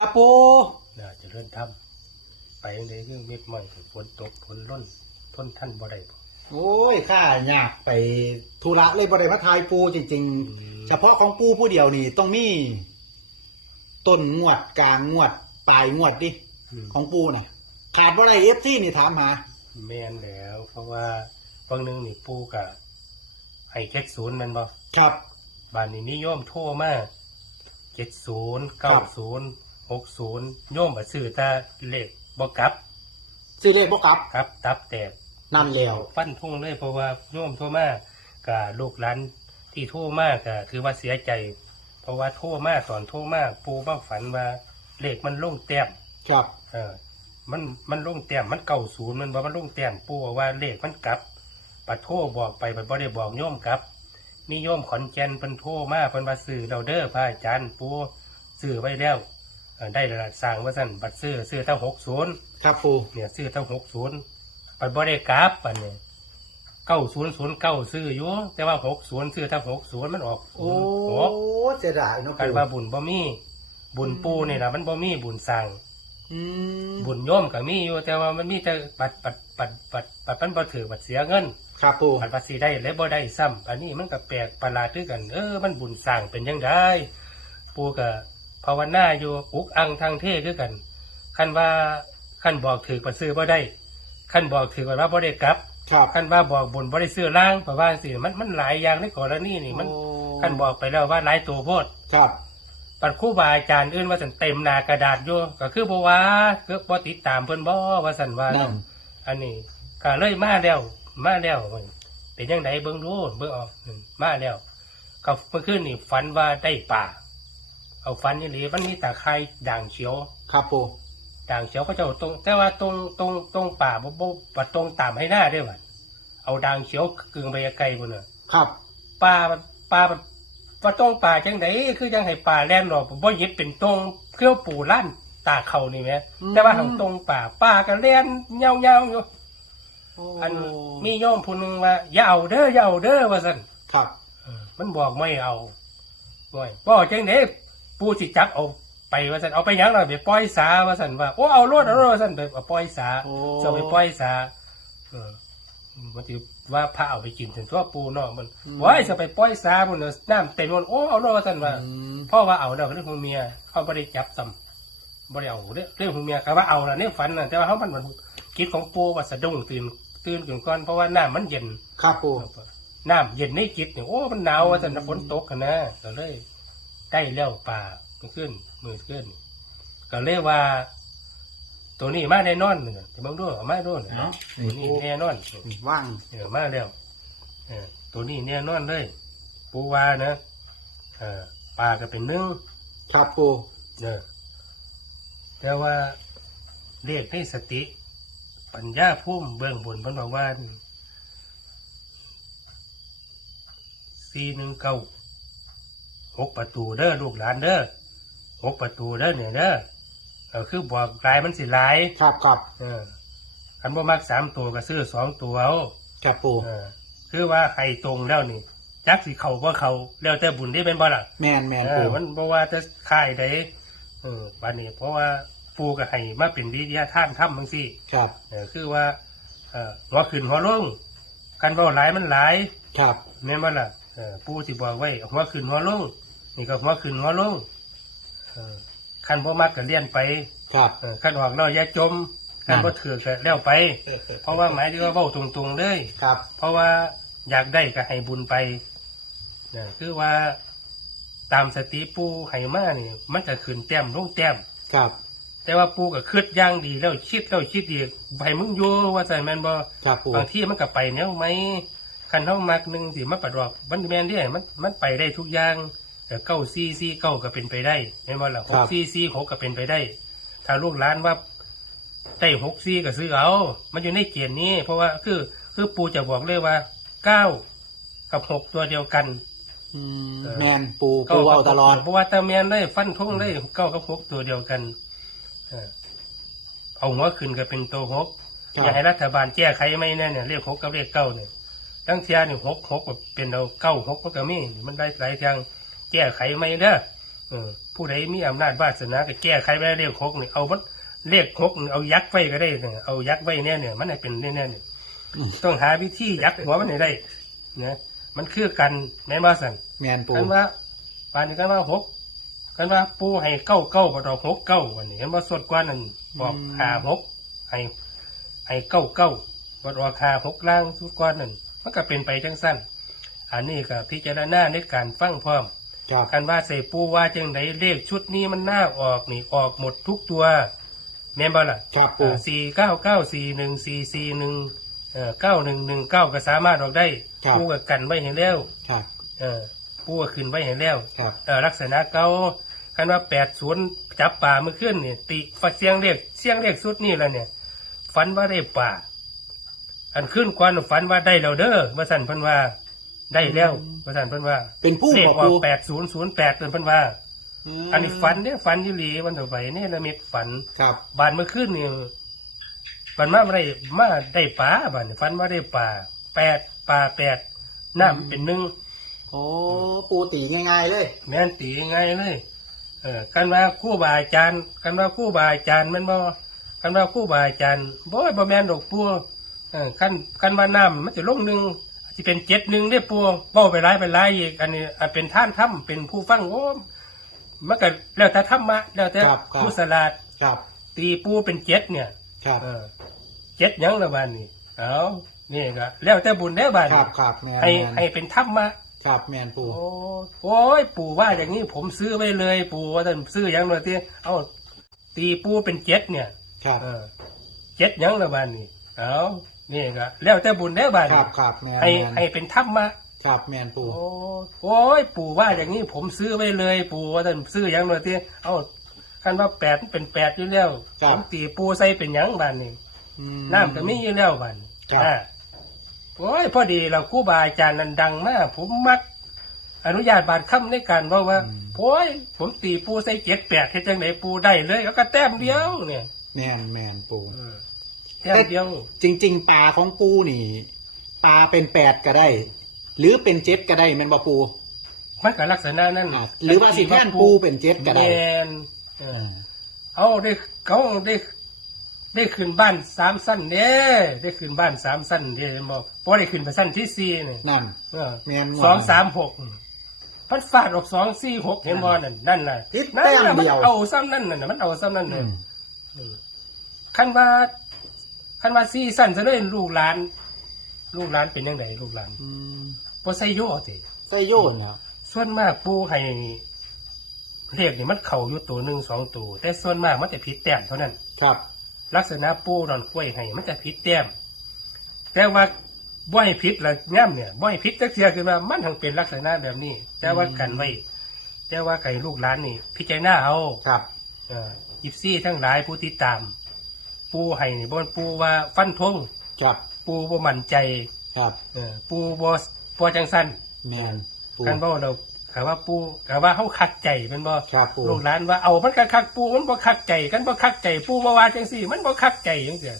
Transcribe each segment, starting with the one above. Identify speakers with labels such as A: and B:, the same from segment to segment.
A: อาปู
B: น่าจะเริ่มทำไปยังไงคือเม็ดใหม่ฝนตกฝนล้นทนท่านบ่ได้บ่
A: โอ้ยข้าอยากไปธุระเลยบริพัทายปูจริง
B: ม
A: ๆเฉพาะของปูผู้เดียวนี่ต้องมีต้นงวดกลางงวดปลายงวดดิ
B: อืม
A: ของปูน่ะ ขาดบ่ได้เอฟซีนี่ถามหา
B: แม่นแล้ว เพราะว่าบางหนึงนี่ปูกะให้เจ็ดศูนย์มันบ่
A: ครับ
B: บ้านนี้นิยมโทรมาเจ็ดศูนย์เก้าศูนย์ หกศูนย์โยมบ่ซื้อแต่เลขบ่กลับ
A: ซื้อเลขบ่กลับ
B: ครับ ตับแตก
A: นั่นแล้ว
B: ฟันทุ่งเลยเพราะว่าโยมโทรมากับลูกหลานที่โทรมาก็ถือว่าเสียใจ เพราะว่าโทรมาตอนโทรมาปูบ้าฝันว่าเลขมันลงแต้ม
A: ครับ
B: เออ มันมันลงแต้มมันเก่าศูนย์มันบอกมันลงแต้มปูบอกว่าเลขมันกลับปัดโทรบอกไปปัดบ่ได้บอกโยมกลับนี่โยมขอนแก่นเพิ่นโทรมาเพิ่นว่าซื้อเราเด้อพระอาจารย์ปูซื้อไว้แล้ว เออได้แล้วล่ะสั่งว่าสั่นบัดซื้อซื้อตั้งหกศูนย์
A: ครับปู
B: เนี่ยซื้อตั้งหกศูนย์ปัดบ่ได้กลับปันเนี่ยเก้าศูนย์ศูนย์เก้าซื้ออยู่แต่ว่าหกศูนย์ซื้อตั้งหกศูนย์มันออก
A: โอ้
B: หก
A: เสียดายเนาะ
B: กัน
A: ปู
B: ว่าบุญบ่มี บุญปูนี่นะมันบ่มีบุญสร้าง
A: อืม
B: บุญโยมก็มีอยู่แต่ว่ามันมีแต่ปัดปัดปัดปัดปัดปันบ่ถือปัดเสียเงิน
A: ครับปู
B: ปัดปัดสีได้และบ่ได้ซ้ำอันนี้มันก็แปลกประหลาดคือกัน เออ มันบุญสร้างเป็นยังไงปูก็ ภาวนาอยู่อุกอังทางเทคือกันคันว่าคันบอกถือปัดซื้อบ่ได้คันบอกถือว่าบ่ได้กลับ
A: ครับ
B: คันว่าบอกบุญบ่ได้ซื้อล่างเพราะว่าสิมันมันหลายอย่างในกรณีนี่มัน
A: โอ้
B: คันบอกไปแล้วว่าหลายตัวโพด
A: ครับ
B: ปัดครู่บาอาจารย์อื่นว่าสันเต็มหนากระดาษอยู่ก็คือบ่ว่าคือบ่ติดตามเพิ่นบ่ว่าสันว่า
A: นั่น
B: อันนี้ก็เลยมาแล้วมาแล้วเป็นจังไดเบิ่งดูเบิ่งออกอืมมาแล้วก็เมื่อคืนนี่ฝันว่าได้ป่า เอาฝันนี่หลีมันมีตาไคร้ด่างเขียว
A: ครับปู
B: ด่างเขียวก็เจ้าตรง แต่ว่าตรงตรงตรงป่าบ่บ่บ่ตรงตามให้หน้าเด้อว่าเอาด่างเขียวกึ่งไปไกลพุ่นน่ะ
A: ครับ
B: ปลาปลาปลาต้องปลาจังไดคือจังให้ปลาแล่นหรอกผมบ่ยึดเป็นตรงเครื่องปูลั่นตาเขานี่แหมแต่ว่าทางตรงป่าปลาก็แล่นเงาเงาๆอยู่อันมีโยมผู้หนึงว่าอย่าเอาเด้ออย่าเอาเด้อว่าซั่น
A: ครับ
B: เออมันบอกไม่เอาบ่อยบ่จังได ปูสิจับเอาไปว่าซั่นเอาไปหยังล่ะไปปล่อยสาว่าซั่นว่าโอ้เอารถเอารถว่าซั่นไปเอาปล่อยสา
A: โอ้
B: จะไปปล่อยสาเออมันถือว่าพระเอาไปกินถึงทั่วปูเนาะมันว้ายจะไปปล่อยสามันน่ะน้ำเต็มมันโอ้เอาเนาะว่าซั่นว่า
A: อืม
B: เพราะว่าเอาแล้วเรื่องของเมียเขาไม่ได้จับซ้ำไม่ได้เอาเรื่องเรื่องของเมียก็ว่าเอาละเนี่ยฝันน่ะแต่ว่าเขามันมันคิดของปูว่าสะดุ้งตื่นตื่นขึ้นก่อนเพราะว่าน้ำมันเย็น
A: ครับปู
B: น้ำเย็นในจิตเนี่ยโอ้มันหนาวว่าซั่นน่ะฝนตกกันนะก็เลย ใกล้แล้วป่ามันขึ้นมือขึ้นก็เลยว่า ตัวนี้มาแน่นอนเนี่ยแต่บางด้วยเอามาด้วย
A: เนาะ
B: ตัวนี้แน่นอน
A: ว่าง
B: เออมาแล้วเออตัวนี้แน่นอนเลย ปูว่านะเออปลาก็เป็นหนึ่ง
A: ครับปู
B: เออแต่ว่าเรียกให้สติ ปัญญาพุ่มเบื้องบนเพิ่นบอกว่าสี่หนึ่งเก้า หกประตูเด้อลูกหลานเด้อหกประตูเด้อเนี่ยเด้อเออคือบอกกลายมันสิหลาย
A: ครับครับ
B: เออคันบ่มักสามตัวก็ซื้อสองตัวเอา
A: ครับปู
B: เออคือว่าให้ตรงแล้วนี่จักสิเขาบ่เขาแล้วแต่บุญที่เป็นบ่ล่ะ
A: แมนแมน
B: เอ
A: ปู
B: อมันบอกว่าจะค่ายใดเออบัดนี้เพราะว่าปูก็ให้มาเป็นวิทยาท่านถ้ำบางสิ
A: ครับ
B: เออคือว่าเออหัวขึ้นหัวลงกันเว่าหลายมันหลาย
A: ครับ
B: แม่นบ่ล่ะเออปูสิบอกไว้หัวขึ้นหัวลง นี่ก็หัวขึ้นหัวลงเออคันบ่มักก็เลี่ยนไป
A: ครับ
B: เออคันออกแล้วอย่าจมคันบ่ถือก็แล้วไป เพราะว่าหมายถึงว่าเว้าตรงๆเลย
A: ครับ
B: เพราะว่าอยากได้ก็ให้บุญไปนะคือว่าตามสติปูให้มานี่มันก็ขึ้นแต้มลงแต้ม
A: ครับ
B: แต่ว่าปูก็คิดอย่างดีแล้วคิดแล้วคิดอีกให้มึงอยู่ว่าใส่แมนบ่
A: ครับปู
B: บางที่มันก็ไปแนวไหมคันเท่ามักหนึ่งสิมาประดอกมันแมนเด้มันมันไปได้ทุกอย่างแต่ เก้าซีซีเก้าก็เป็นไปได้แม่นบ่ล่ะหกซีซีหกก็เป็นไปได้ ถ้าลูกหลานว่าได้หกซีก็ซื้อเอา มันอยู่ในเกณฑ์นี้ เพราะว่าคือคือปูจะบอกเลยว่าเก้ากับหกตัวเดียวกัน
A: อืม
B: เออ
A: แมนปูปูเอาตลอด
B: เพราะว่าตาแมนได้ฟันทงได้เก้ากับหกตัวเดียวกันเออเอาหัวขึ้นก็เป็นตัวหก
A: ครับ
B: อยากให้รัฐบาลแก้ไขไหมเนี่ยเนี่ยเรียกหกกับเรียกเก้าเนี่ยตั้งเทียนี่หกหกก็เป็นเอาเก้าหกก็มีมันได้หลายทาง แก้ไขไหมเด้อเออผู้ใดมีอำนาจวาสนาก็แก้ไขไว้เรียกคกนี่เอามันเรียกคกนี่เอายักษ์ไว้ก็ได้เนี่ยเอายักษ์ไว้เนี่ยเนี่ยมันให้เป็นเนี่ยเนี่ย
A: อืม
B: ต้องหาวิธียักษ์หัวมันให้ได้นะมันคือกันแม่นว่าสัน
A: แมนปู
B: กันว่าปานนี้กันว่าหกกันว่าปูให้เก้าเก้าบ่ดอกหกเก้าวันนี้เห็นว่าสดกว่านั้นบอกหาหกให้ให้เก้าเก้าบ่ดอกหาหกล่างสุดกว่านั้นมันก็เป็นไปจังสั้นอันนี้ก็พิจารณาในการฟังพร้อม
A: ครับ
B: กันว่าใส่ปูว่าจังไดเลขชุดนี้มันน่าออกนี่ออกหมดทุกตัว แม่นบ่ล่ะ
A: ครับปู
B: สี่เก้าเก้าสี่หนึ่งสี่สี่หนึ่งเก้าหนึ่งหนึ่งเก้าก็สามารถออกได้
A: ครับ
B: ปูก็กันไว้ให้แล้ว
A: ครับ
B: เออปูก็ขึ้นไว้ให้แล้ว
A: ครับ
B: เออลักษณะเก่าคันว่าแปดศูนย์จับป่าเมื่อขึ้นนี่ตีฟัดเสียงเรียกเสียงเรียกสุดนี่แหละเนี่ยฝันว่าได้ป่า อันขึ้นกวนฝันว่าได้แล้วเด้อว่าสันเพิ่นว่า ได้แล้วว่าสันเพิ่นว่า
A: เป็นผู้
B: เลข
A: บอก
B: ว่า
A: ปู
B: แปดศูนย์ศูนย์แปดเพิ่นว่า
A: ม
B: อันนี้ฝันเนี่ยฝันอยี่หลีวันต่อไปเนี่ยละเมิดฝัน
A: ครับ
B: บานเมื่อคืนนี่บันมาไม่ได้มาได้ปลาบานนี่ฝันว่าได้ปลาแปดปลาแปดน้ำเป็นหนึ่ง
A: โอ้ปูตีง่ายๆเลย
B: แม่นตียังไงเลย เออกันว่าครู่บาอาจารย์กันว่าครู่บาอาจารย์แมันบ่กันว่าครู่บาอาจารย์บ่บ่แม่นดอกปัวเออกันกันว่าน้ำมันจะลงหนึ่ง ที่เป็นเจ็ดหนึ่งได้ปัวเบ้าไปหลายไปหลายอีกอันนี้อะเป็นท่านถ้ำเป็นผู้ฟังโอ้มันก็แล้วแต่ธรรมะแล้วแต่
A: ครับครับ
B: ผู้สลาด
A: ครับ
B: ตีปูเป็นเจ็ดเนี่ย
A: ครับ
B: เออเจ็ดหยังละบานนี่เอานี่ก็แล้วแต่บุญแล้วบาน
A: ครั
B: นี่
A: บครับแมน
B: ให้
A: แมน
B: ให้เป็นธรรมะ
A: ครับแมนปู
B: โอ้โอ้ยปู่ว่าอย่างนี้ผมซื้อไว้เลย ปู่ว่าท่านซื้อหยังเลยที่เอาตีปูเป็นเจ็ดเนี่ย
A: ครับ
B: เออเจ็ดหยังละบานนี่เอา นี่ก็แล้วแต่บุญแล้วบาน
A: ครั
B: นี่
A: บครับแมน
B: ให้
A: แมน
B: ให้เป็นธรรมะ
A: ครับแมนปู
B: โอ้โอ้ยปู่ว่าอย่างนี้ผมซื้อไว้เลย ปู่ว่าท่านซื้อหยังเลยที่เอาคันว่าแปดเป็นแปดอยู่แล้วผมตีปูใส่เป็นหยังบานนี่
A: อืม
B: น้ำก็มีอยู่แล้วบัดน
A: ครับ
B: อ่าโอ้ยพอดีเราครู่บาอาจารย์นั้นดังมากผมมัก อนุญาตบาดค่ำในการบอกว่าโอ้ยผมตีปูใส่เจ็ดแปดแค่จังไหนปูได้เลยแล้วก็แต้มเดียวเนี่ย
A: แมนแมนปู
B: อืม แต้มเดียว
A: จริง ๆ ปลาของปูนี่ ปลาเป็นแปดก็ได้ หรือเป็นเจ็ดก็ได้แมนบ่ปู
B: มันก็ลักษณะนั้น
A: อ่าหรือว่าสิแท่นปูเป็นเจ็ดก็ได้
B: แมนเออเอาได้เขาได้ได้ขึ้นบ้านสามสั้นเนี่ยได้ขึ้นบ้านสามสั้นเนี่ยบอกเพราะได้ขึ้นไปสั้นที่สี่เนี่ย
A: นั่น
B: เออ
A: แม่นว่ะ
B: สองสามหกพัดฟาดออกสองสี่หกเห็นบอนั่นนั่นน่ะ
A: ทิศ
B: นั่น
A: แต้ม
B: น่ะมัน
A: เดียว
B: เอาซ้ำนั่นน่ะมันเอาซ้ำนั่น
A: อื
B: น่ะ
A: ม
B: อืมคันว่า คันว่าสี่สั้นจะเลยลูกหลาน ลูกหลานเป็นยังไงลูกหลาน
A: อืม
B: พอใส่โย่สิ
A: ไส้โยนครับ
B: ส่วนมากปูให้เรียกนี่มันเข่าอยู่ตัวหนึ่งสองตัว แต่ส่วนมากมันจะผิดแต้มเท่านั้น
A: ครับ
B: ลักษณะปูนอนกล้วยให้มันจะผิดแต้ม แต่ว่าบ่ให้ผิดละย่ำเนี่ยบ่ให้ผิดจักเสียคือว่ามันทั้งเป็นลักษณะแบบนี้ แต่ว่ากันไว้ แต่ว่าไก่ลูกหลานนี่ พิจารณาเอา
A: ครับ
B: เอ่อยิบซี่ทั้งหลายผู้ติดตาม ปูให้นี่บนปูว่าฟันธง
A: ครับ
B: ปูบ่มั่นใจ
A: ครับ
B: เออปูบ่บ่จังสั้น
A: แมนปู
B: กันบ่เรากะว่าปูกะว่าเฮาคักใจเป็นบ่
A: ครับปู
B: ลูกหลานว่าเอามันก็คักปูมันบ่คักใจกันบ่คักใจปูบ่ว่าจังซี่ มันบ่คักใจจังซี่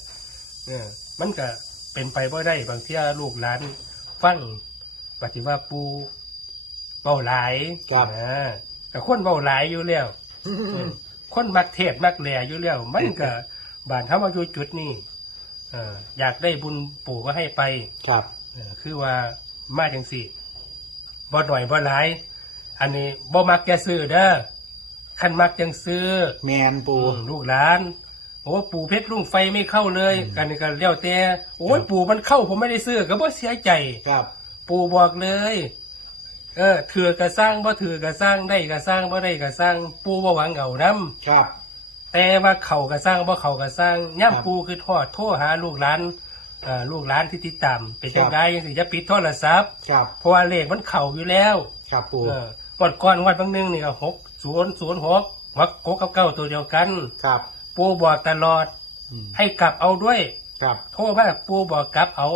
B: เออมันก็เป็นไปบ่ได้บางเที่ยลูกหลานฟังปฏิว่าปูเว้าหลาย
A: ครับ
B: อ่าก็คนเว้าหลายอยู่แล้ว คนมักเทศมักแหล่อยู่แล้ว มันก็ บานเฮามาอยู่จุดนี้เอ่ออยากได้บุญปู่ก็ให้ไป
A: ครับ
B: เอ่อคือว่ามาจังสี่บ่หน่อยบ่หลาย อันนี้บ่มักแกซื้อเด้อคันมักจังซื้อ
A: แมนปู
B: อืมลูกหลานโอ้ปู่เพชรลุงไฟไม่เข้าเลย กันนี่ก็เลี้ยวแต่โอ้ยปู่มันเข้าผมไม่ได้ซื้อก็บ่เสียใจ
A: ครับ
B: ปู่บอกเลย เออถือกระสร้างบ่ถือกระสร้างได้กระสร้างบ่ได้กระสร้าง ปู่บ่หวังเอานํ
A: ครับ
B: แต่ว่าเขากระสร้างบ่เขากระสร้าง
A: ครับ
B: ย่ำปู่คือทอดโทรหาลูกหลานเอ่อลูกหลานที่ติดตามเป็นจังไดจังสิจะปิดโทรศัพท์
A: ครับ
B: เพราะว่าเลขมันเข่าอยู่แล้ว
A: ครับปู
B: เออวันก่อนวันบางหนึงนี่ก็หกศูนย์ศูนย์หกวักโกกับเก้าตัวเดียวกัน
A: ครับ
B: ปูบอกตลอด
A: อืม
B: ให้กลับเอาด้วย
A: ครับ
B: โทรมาปูบอกกลับเอา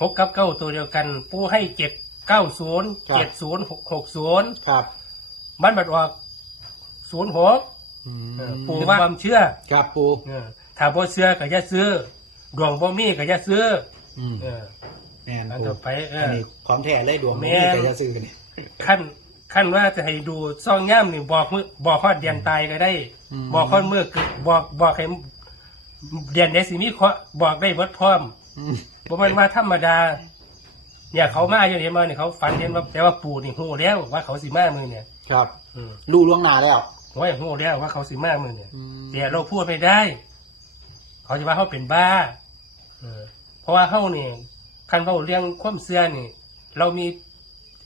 B: หกกับเก้าตัวเดียวกัน ปูให้เจ็ดเก้าศูนย์เจ็ดศูนย์หกหกศูนย์
A: ครับ
B: มันบัดออกศูนย์หก
A: อืม
B: ปูว่าความเชื่อ
A: ครับปู
B: เออถ้าบ่เชื่อก็อย่าซื้อดวงบ่มีก็อย่าซื้อ
A: อืม
B: เออ
A: แมน
B: อัน
A: ปู
B: ต่อไปเอออั
A: อั นนี้ของแท้เลยดวง
B: แม่
A: นี้
B: น
A: แต่จะซื้อนี่
B: ขั้นขั้นว่าจะให้ดูซองย่ามนี่บอกมือบอกฮอดเดียนตายก็ได้
A: อืม
B: บอกฮอดเมื่อเกิดบอกบอกให้เดียนได้สิมีเคราะห์บอกได้เบิดพร้อม
A: อืม
B: บ่แมันว่าธรรมดาเนี่ยเขามาอยู่เห็นมาเนี่ยเขาฝันเห็นว่าแต่ว่าปู่นี่ฮู้แล้วว่าเขาสิมามือเนี่ย
A: ครับ
B: อืม
A: รู้ล่วงหน้าแล้ว
B: โอ้ยฮู้แล้วว่าเขาสิมามือเนี่ย
A: อืม
B: แต่เราพูดไม่ได้ เขาจะว่าเขาเป็นบ้าเออเพราะว่าเขาเนี่ยคันเราเรื่องความเสื่อนี่ เรามี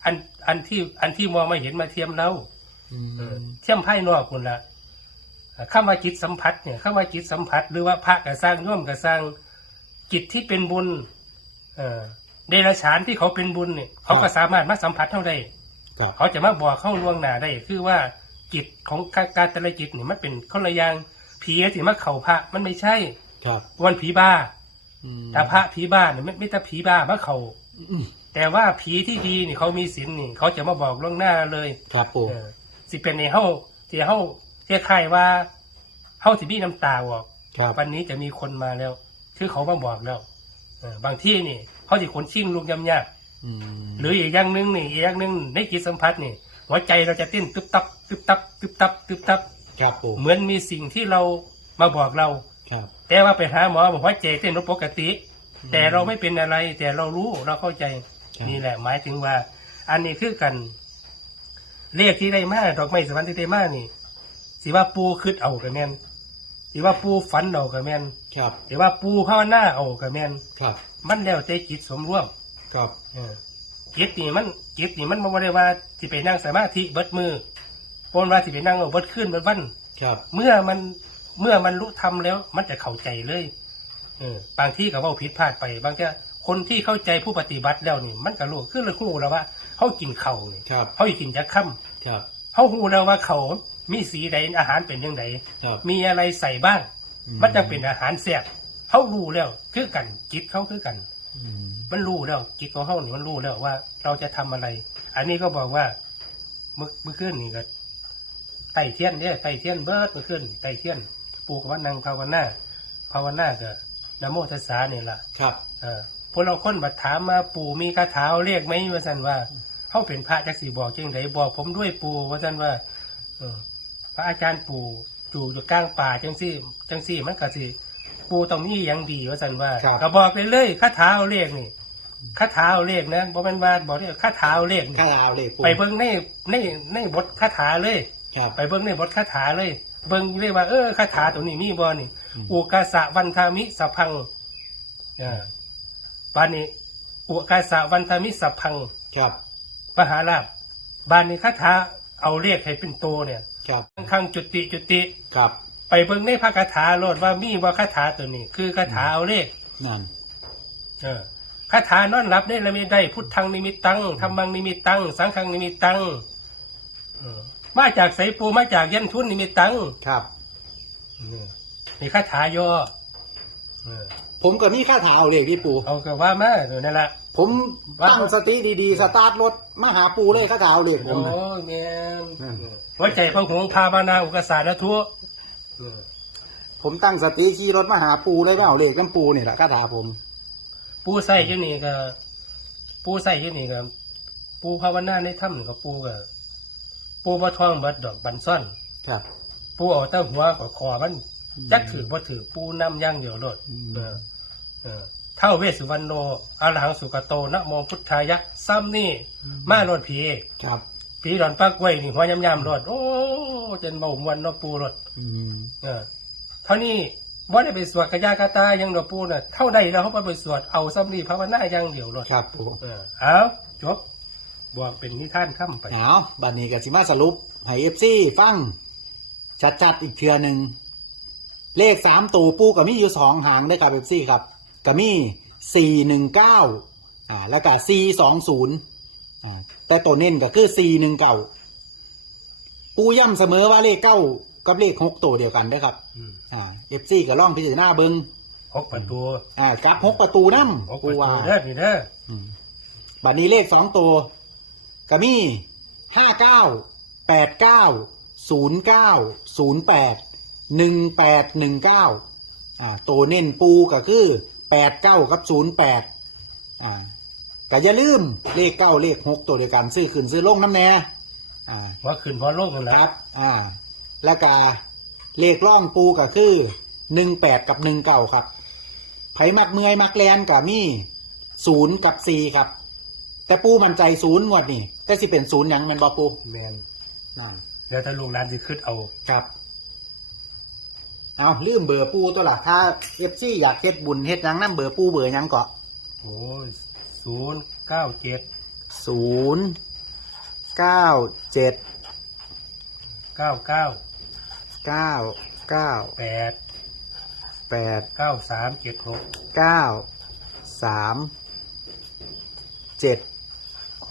B: อันอันที่อันที่มองไม่เห็นมาเทียมเรา
A: อื
B: เออ
A: ม
B: เทียมไพ่นอกคนละคำว่าจิตสัมผัสเนี่ยคำว่าจิตสัมผัส หรือว่าพระกระสร้างย่อมกระสร้างจิตที่เป็นบุญ เออเดรัจฉานที่เขาเป็นบุญเนี่ยเขาก็สามารถมาสัมผัสเท่าได้
A: ครับ
B: เขาจะมาบอกเข้าล่วงหน้าได้ คือว่า จิตของการการแต่ละจิตเนี่ยมันเป็นคนละอย่างผีที่มาเข่าพระมันไม่ใช่
A: ครับ
B: วันผีบ้า
A: อืม
B: แต่พระผีบ้าเนี่ยไม่ไม่แต่ผีบ้ามาเขา
A: อืม
B: แต่ว่าผีที่ดีนี่เขามีศีลนี่เขาจะมาบอกล่วงหน้าเลย
A: ครับปู
B: เออสิเป็นในเฮาที่เฮาคล้ายๆว่าเฮาสิมีน้ำตาออก
A: ครับ
B: วันนี้จะมีคนมาแล้ว คือเขามาบอกแล้วเออบางที่นี่เขาสิขนชิ่งลุกยำยาก
A: อืม
B: หรืออีกอย่างหนึ่งนี่อีกอย่างหนึ่งในจิตสัมผัสนี่หัวใจเราจะเต้นตึบตับ ตึบตับตึบตับตึบตับ
A: ครับปู
B: เหมือนมีสิ่งที่เรามาบอกเรา
A: ครับ
B: แต่ว่าไปหาหมอบอกว่าใจเต้นรปกติ แต่เราไม่เป็นอะไร แต่เรารู้เราเข้าใจ
A: ครับ
B: นี่แหละ หมายถึงว่า อันนี้คือกันเลขที่ได้มาดอกไม้สวรรค์ที่ได้มานี่สิว่าปูคืดเอากับแม่นสิว่าปูฝันเอากับแม่น
A: ครับ
B: สิว่าปูภาวนาเอากับแม่น
A: ครับ
B: มันแล้วแต่จิตสมร่วม
A: ครับ
B: เออจิตนี่มันจิตนี่มันบ่ได้ว่าสิไปนั่งสมาธิเบิดมือ โนว่าสิไปนั่งเอาเบิดขึ้นเบิดวัน
A: ครับ
B: เมื่อมันเมื่อมันรู้ทำแล้ว มันจะเข้าใจเลยเออบางที่ก็เว่าผิดพลาดไป บางทีคนที่เข้าใจผู้ปฏิบัติแล้วนี่ มันก็รู้คือเลยรู้แล้วว่าเขากินเข่าวนี่
A: ครับ
B: เขาอีกินจะค่
A: ครับำ
B: เขารู้แล้วว่าเขามีสีใดอาหารเป็นยังไง
A: ครับ
B: มีอะไรใส่บ้าง
A: อืม
B: มันจะเป็นอาหารแซ่บเขารู้แล้วคือกันจิตเขาคือกัน
A: อืม
B: มันรู้แล้วจิตของเขานี่มันรู้แล้วว่า เราจะทำอะไร อันนี้ก็บอกว่าเมื่อเมื่อคืนนี่ก็ ไต่เทียนเนี่ยไต่เทียนเบิดเมื่อคืนไต่เทียนปูกับว่านางภาวนาภาวนาก็นะโมทัสสะเนี่ยล่ะ
A: ครับ
B: เออพวกเราคนบัดถามมาปู่มีคาถาเรียกไหมว่าสันว่าเขาเป็นพระจักสีบอกจังไดบอกผมด้วยปู่ว่าสันว่าเออพระอาจารย์ปู่อยู่อยู่กลางป่าจังซี่จังซี่มันก็สิปู่ต้องมีอย่างดีว่าสันว่า
A: ครับ
B: ก็บอกเลยเลยคาถาเอาเลขนี่คาถาเอาเลขนะบอกเป็นว่าบอกเลยคาถาเอาเลขนี่
A: ข้าลาวเลยปู
B: ไปเบิ่งในในในบทคาถาเลย
A: ครับ
B: ไปเบิ่งในบทคาถาเลย เบิ่งเลยว่าเออคาถาตัวนี้มีบ่นี่
A: อืม
B: อุกาสะวันทามิสัพพังอ่าบานนี้อุกาสะวันทามิสัพพัง
A: ครับ
B: มหาลาภบานนี้คาถาเอาเรียกให้เป็นโตเนี่ย
A: ครับ
B: ข้างๆจุติจุติ
A: ครับ
B: ไปเบิ่งในพระคาถาโลดว่ามีว่าคาถาตัวนี้ คือคาถาเอาเลข
A: นั่น
B: เออคาถานอนรับได้ละไม่ได้พุทธังนิมิตตังธรรมังนิมิตตัง สังฆังนิมิตตังเออ มาจากไสปูมาจากยันทุนนิมิตตัง
A: ครับ
B: เออนี่คาถาย่อเออ
A: ผมก็มีข้าถาเอาเลยพี่ปู
B: เอาก็ว่ามาเดี๋ยวนั่นแหละ
A: ผมตั้งสติดีๆ สตาร์ทรถมาหาปูเลยข้าถาเอาเลยผม
B: โอ้
A: นะ
B: ยแม่น
A: อืม
B: หัวใจพระหงส์พาบานาอุกษาและทั่วเออ
A: ผมตั้งสติขี่รถมาหาปูเลยก็เอาเลยกันปูนี่แหละข้าถาผม
B: ปูใส่ที่นี่ก็ ปูใส่ที่นี่ก็ปูภาวนาในถ้ำนี่ก็ปูก็ ปูมาท่องเบิดดอกบันซ่อน
A: ครับ
B: ปูเอาแต่หัวก็คอมัน
A: อืม
B: จักถือบ่ถือปูน้ำย่างเดียวโลด
A: อืม
B: เออเออเท่าเวสสุวรรณโนอรหังสุกโตนะโมพุทธายะซ้ำนี่มาโลดผี
A: ครับ
B: ผีดอนปากกล้วยนี่หัวยำยำโลดโอ้เจนเบามวนเนาะปูโลด
A: อืม
B: เออเท่านี้บ่ได้ไปสวดกระยากาตายังดอกปูน่ะเท่าใดแล้วเขาไปสวดเอาซ้ำนี่ภาวนาอย่างเดียวโลด
A: ครับปู
B: เออเอาจบ บอกเป็นนิทานค่ำไป
A: เอาบัดนี้ก็สิมาสรุปให้เอฟซีฟัง ชัดๆอีกเทือหนึ่ง เลขสามตัวปูกับมีอยู่สองหางได้ครับเอฟซีครับกับมีสี่หนึ่งเก้าอ่าแล้วก็สี่สองศูนย์อ่าแต่ตัวเน้นก็คือสี่หนึ่งเก้าปูย้ำเสมอว่าเลขเก้ากับเลขหกตัวเดียวกันได้อครับ
B: อืม
A: อ่าเอฟซีก็ล่องพิจารณาเบิง
B: หกประตู
A: อ่ากับหกประตูน้
B: หกำป
A: ปู
B: ระตู
A: ว่า
B: เด้อนี่เด้อ
A: อืมบัดนี้เลขสองตัว ก็มีห้าเก้าแปดเก้าศูนย์เก้าศูนย์แปดหนึ่งแปดหนึ่งเก้าอ่าตัวเน้นปูก็คือแปดเก้ากับศูนย์แปดอ่าก็อย่าลืมเลขเก้าเลขหกตัวเดียวกันซื้อขึ้นซื้อลงน้ำแน่อ่า
B: ว่าขึ้นพอโลกกันแห
A: ค
B: ล้ว
A: รับอ่าแล้วก็เลขร่องปูก็คือหนึ่งแปดกับหนึ่งเก่าครับไผมักเมื่อยมักแลนกับมีศูนย์กับสี่ครับ แต่ปูมันใจศูนย์งวดนี่แต่สิเป็นศูนย์หยังแมันบอปู
B: แมน
A: นั่น
B: เดี๋ยวถ้าลูกหลานสิขึ้นเอา
A: ครับเอาลืมเบอร์ปูตัวละถ้าเอฟซีอยากเฮ็ดบุญเฮ็ดหยังนั่นเบอร์ปูเบอร์หยังเกาะ
B: โอ้ยศูนย์เก้าเจ็ด
A: ศูนย์เก้าเจ็ด
B: เก้าเก้า
A: เก้าเก้า
B: แปด
A: แปด
B: เก้าสามเจ็ดหก
A: เก้าสามเจ็ด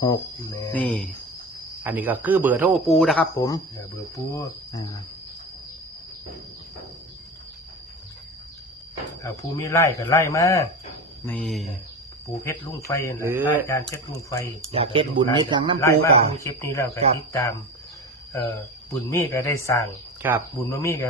A: หก
B: แมน
A: นี่ อันนี้ก็คือเบอร์โทรปูนะครับ ผม
B: อย่าเบื่อปู
A: อ่า
B: ถ้าผู้มีไล่ก็ไล่มา
A: นี่
B: ปูเพชรลุงไฟนั่น
A: หรือ
B: แหละอาจารย์เพชรลุงไฟ
A: อยากเฮ็ดบุญนิดหยังน้ำปู
B: ไล่
A: ก่
B: มา
A: อน
B: ดูคลิปนี้แล้วก็
A: ครับ
B: ติดตาม เอ่อบุญมีก็ได้สั่ง
A: ครับ
B: บุญมามีก็